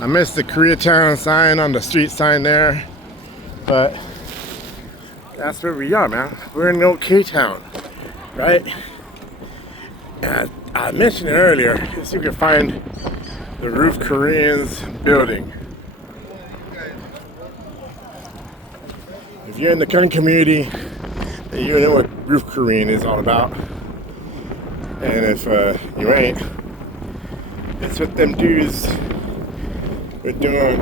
I missed the Koreatown sign on the street sign there, but that's where we are, man. We're in old K-Town, right? And I mentioned it earlier. See if you can find the Roof Koreans building. If you're in the Korean community, then you know what Roof Korean is all about. And if you ain't, it's what them dudes were doing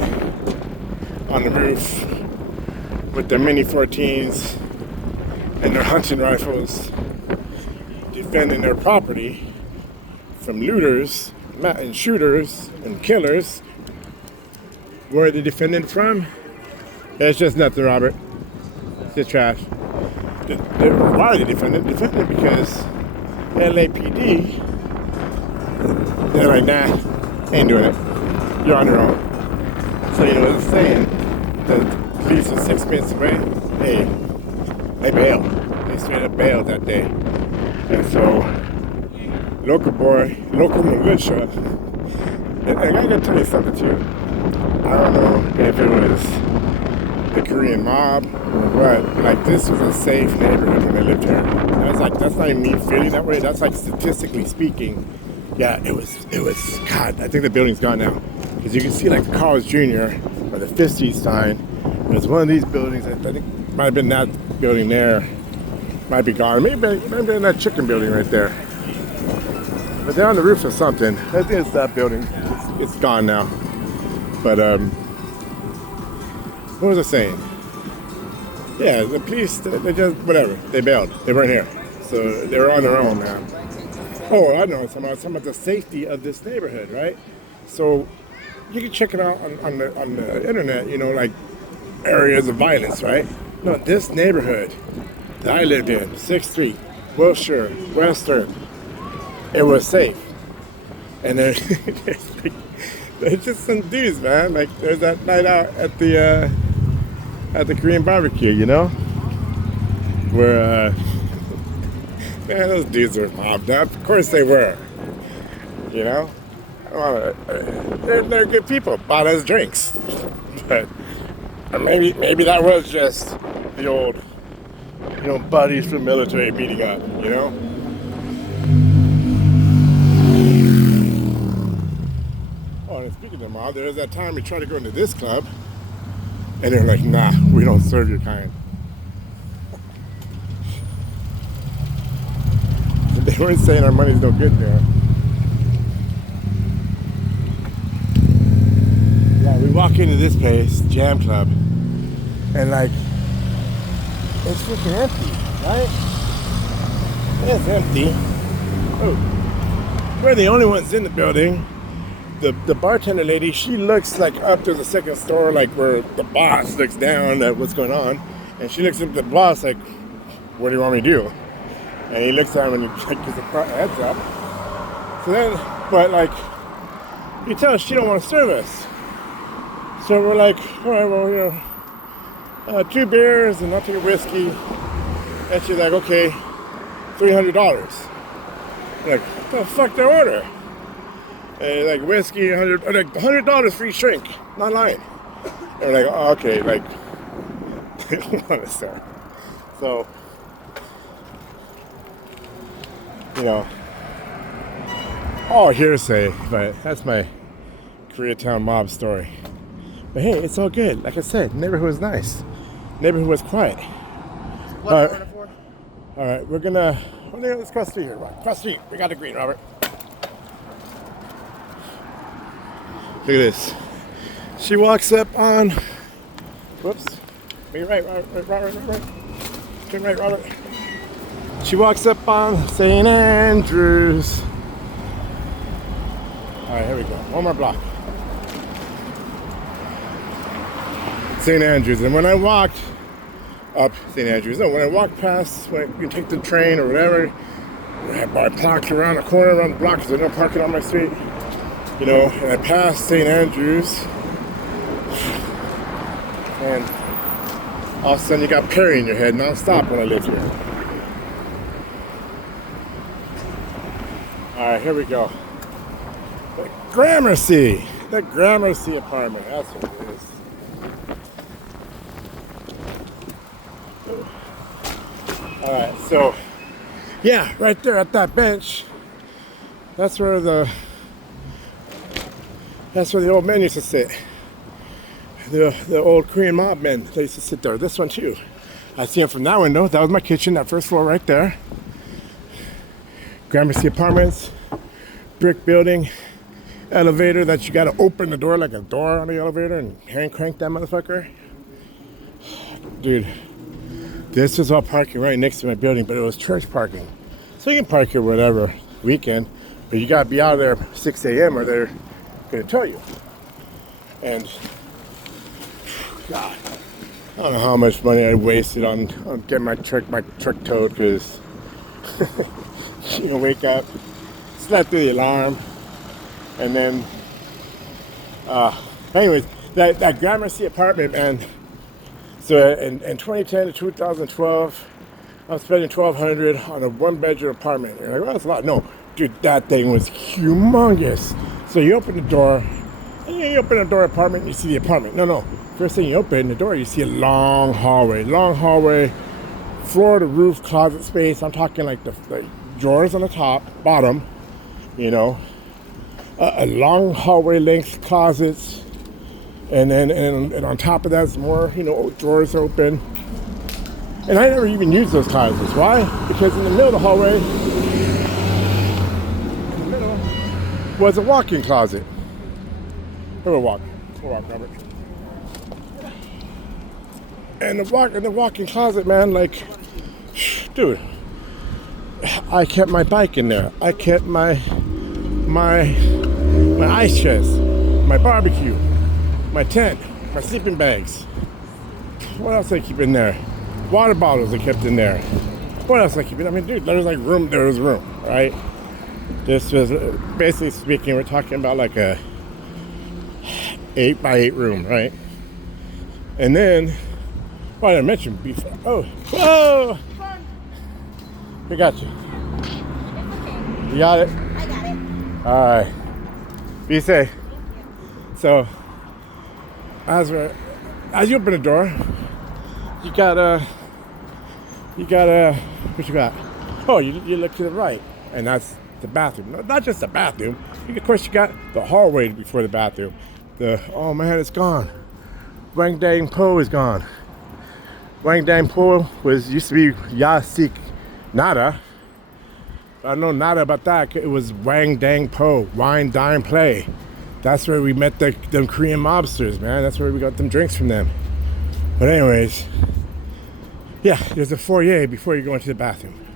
on the roof with their mini 14s and their hunting rifles, defending their property from looters and shooters and killers. Where are they defending from? It's just nothing, Robert. It's just trash. Why are they defending? Defending because LAPD, they're like, nah, ain't doing it. You're on your own. So you know what I'm saying? The police are 6 minutes away. Hey, they bailed. They straight up bailed that day. And so, local militia. And I gotta tell you something too. I don't know if it was the Korean mob or what. Like, this was a safe neighborhood when I lived here. That's not even me feeling that way. That's like, statistically speaking, yeah, it was, God, I think the building's gone now. Because you can see like the College Junior or the 50s sign. It was one of these buildings. I think it might have been that building there. Might be gone. Maybe in that chicken building right there. But they're on the roof of something. I think it's that building. It's gone now. But what was I saying? Yeah, the police, they just, whatever. They bailed. They weren't here. So they were on their own now. Oh, I know. It's about the safety of this neighborhood, right? So you can check it out on the internet, you know, like areas of violence, right? No, this neighborhood that I lived in, 6th Street, Wilshire, Western, it was safe. And then there's just some dudes, man. Like there's that night out at the Korean barbecue, you know, where man, those dudes were mobbed up. Of course they were, you know. They're good people. Bought us drinks, but maybe that was just the old, you know, buddies from military meeting up, you know. Oh, and speaking of the mob, there was that time we tried to go into this club, and they're like, "Nah, we don't serve your kind." They weren't saying our money's no good there. We walk into this place, Jam Club, and like, it's freaking empty, right? It's empty. Oh, we're the only ones in the building. The bartender lady, she looks like up to the 2nd floor, like where the boss looks down at what's going on, and she looks up at the boss like, "What do you want me to do?" And he looks at him and he like, gives a heads up. So then, but like, you tell her she don't want to serve us. So we're like, all right, well, you know, 2 beers and I'll take a whiskey. And she's like, okay, $300. Like, what the fuck their order? And like whiskey, $100 free shrink. Not lying. And we're like, oh, okay, like, they don't want to serve. So, you know, all hearsay, but that's my Koreatown mob story. But hey, it's all good. Like I said, neighborhood was nice. Neighborhood was quiet. All right, let's cross the street here. Right, cross the street. We got the green, Robert. Look at this. She walks up on, whoops. Be right. Turn right, Robert. She walks up on St. Andrews. All right, here we go. One more block. St. Andrews. And when I walked up St. Andrews, when I walked past, when you take the train or whatever, I parked around the corner, around the block, because there's no parking on my street, you know, and I passed St. Andrews, and all of a sudden you got Perry in your head non-stop when I lived here. All right, here we go. Gramercy. The Gramercy apartment, that's what it is. Alright, so yeah, right there at that bench, that's where the old men used to sit. The old Korean mob men, they used to sit there. This one too. I see them from that window. That was my kitchen, that first floor right there. Gramercy Apartments, brick building, elevator that you gotta open the door like a door on the elevator and hand crank that motherfucker. Dude, this is all parking right next to my building, but it was church parking. So you can park here whatever weekend, but you gotta be out of there 6 a.m. or they're gonna tow you. And God, I don't know how much money I wasted on getting my truck towed because you know, wake up, slept through the alarm, and then anyways, that Gramercy apartment, man. So in 2010 to 2012, I was spending $1,200 on a one-bedroom apartment. You're like, well, that's a lot. No, dude, that thing was humongous. So you open the door, and you open the door apartment, and you see the apartment. No. First thing you open the door, you see a long hallway, floor to roof closet space. I'm talking like the drawers on the top, bottom, you know, a long hallway length closets, and then and on top of that, more, you know, drawers open. And I never even used those closets. Why? Because in the middle of the hallway, in the middle, was a walk-in closet. We'll walk, Robert. And the walk-in closet, man, like, dude, I kept my bike in there. I kept my ice chest, my barbecue, my tent, my sleeping bags. What else I keep in there? Water bottles I kept in there. What else I keep in? I mean, dude, there was room, right? This was, basically speaking, we're talking about like a 8x8 room, right? And then, well, I mentioned before. Oh, whoa! We got you. You got it? I got it. All right. Be safe. So, as you open the door, you got what you got? Oh, you look to the right, and that's the bathroom. No, not just the bathroom. Of course, you got the hallway before the bathroom. Oh man, it's gone. Wang Dang Po is gone. Wang Dang Po used to be Yasik Nada. I don't know nada about that. It was Wang Dang Po, Wine Dine Play. That's where we met them Korean mobsters, man. That's where we got them drinks from them. But anyways, yeah, there's a foyer before you go into the bathroom.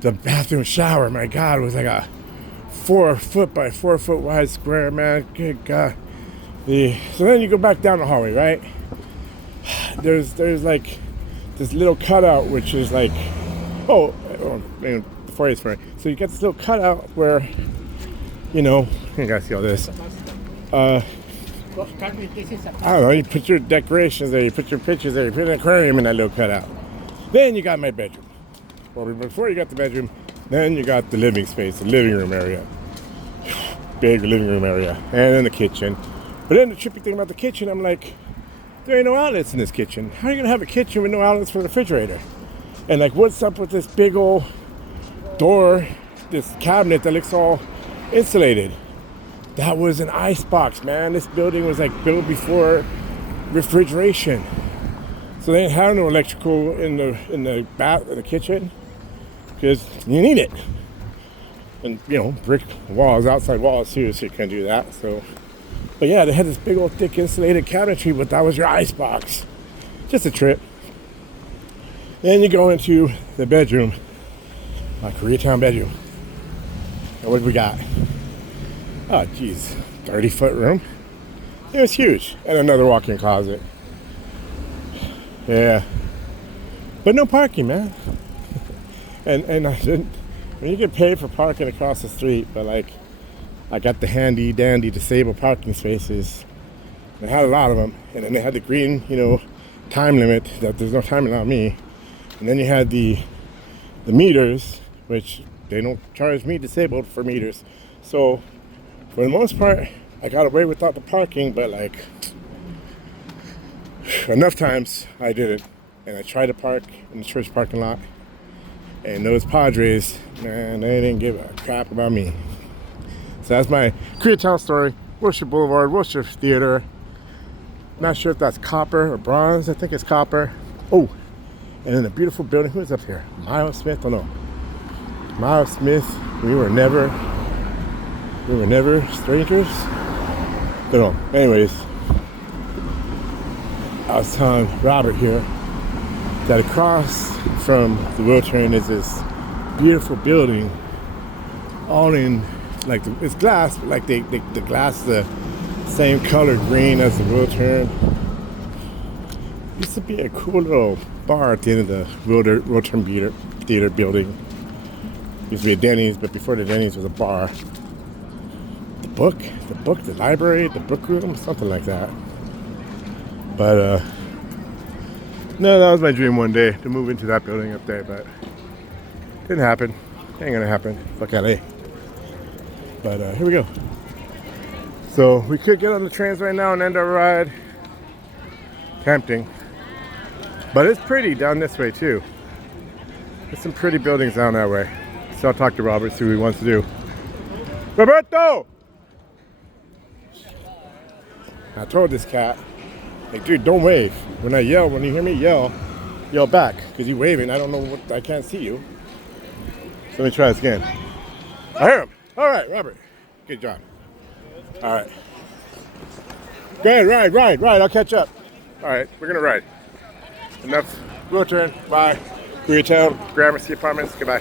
The bathroom shower, my God, was like a 4 foot by 4 foot wide square, man. Good God. So then you go back down the hallway, right? There's like this little cutout, which is like, man, the foyer's funny. So you get this little cutout where, you know, you gotta see all this. I don't know, you put your decorations there, you put your pictures there, you put an aquarium in that little cutout. Then you got my bedroom. Well, before you got the bedroom, then you got the living space, the living room area. Big living room area. And then the kitchen. But then the trippy thing about the kitchen, I'm like, there ain't no outlets in this kitchen. How are you gonna have a kitchen with no outlets for the refrigerator? And like, what's up with this big old door, this cabinet that looks all insulated? That was an ice box, man. This building was like built before refrigeration. So they didn't have no electrical in the kitchen because you need it. And you know, brick walls, outside walls too, so you can't do that. So, but yeah, they had this big old thick insulated cabinetry, but that was your ice box. Just a trip. Then you go into the bedroom, my Koreatown bedroom. And what do we got? Oh, geez, 30-foot room. It was huge, and another walk-in closet. Yeah, but no parking, man. and I didn't. When you get paid for parking across the street, but like, I got the handy dandy disabled parking spaces. They had a lot of them, and then they had the green, you know, time limit that there's no time limit on me. And then you had the meters, which they don't charge me disabled for meters. So for the most part, I got away without the parking, but like enough times I did it. And I tried to park in the church parking lot. And those Padres, man, they didn't give a crap about me. So that's my Koreatown story. Wilshire Boulevard, Wilshire Theater. Not sure if that's copper or bronze. I think it's copper. Oh, and then a beautiful building. Who's up here? Miles Smith? Oh no. Miles Smith. We were never strangers. But no. Anyways, I was telling Robert here that across from the wheel turn is this beautiful building, all in like it's glass, but like the glass is the same color green as the wheel turn. Used to be a cool little bar at the end of the wheel turn theater building. Used to be a Denny's, but before the Denny's was a bar. The library, the book room, something like that. But no, that was my dream one day to move into that building up there, but didn't happen. Ain't gonna happen. Fuck LA. But here we go. So we could get on the trains right now and end our ride. Tempting. But it's pretty down this way too. There's some pretty buildings down that way. So I'll talk to Robert, see what he wants to do. Roberto! I told this cat, hey dude, don't wave. When I yell, when you hear me yell back. Because you're waving, I don't know what, I can't see you. So let me try this again. I hear him. All right, Robert. Good job. All right. Go ahead, ride. I'll catch up. All right, we're gonna ride. Enough. We'll turn. Bye. Ciclavia Gramercy Apartments. Goodbye.